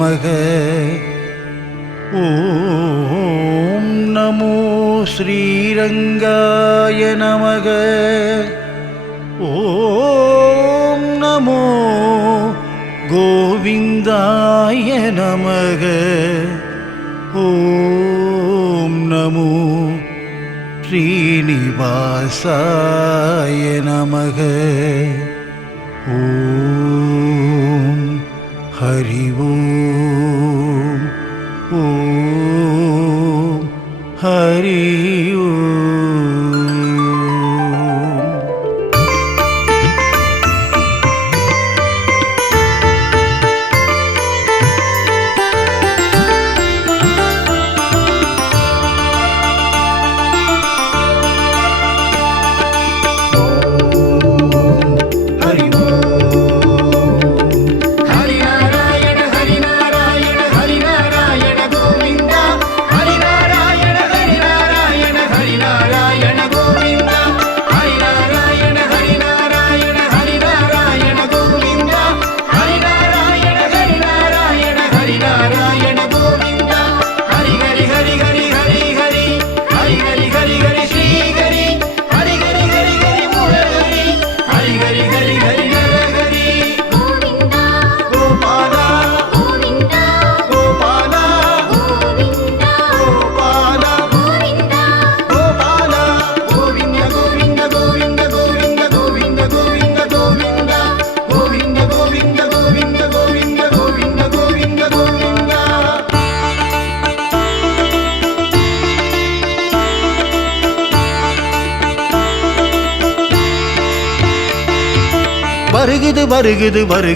நமக. ஓம் நமோ ஸ்ரீரங்காய நமக. ஓம் நமோ கோவிந்தாய நமக. ஓம் நமோ ஸ்ரீனிவாசாய நமக. ஓம் ஹரி ஓம். ஓம் ஹரி ஓம். வருகுது வருகுது வருகுது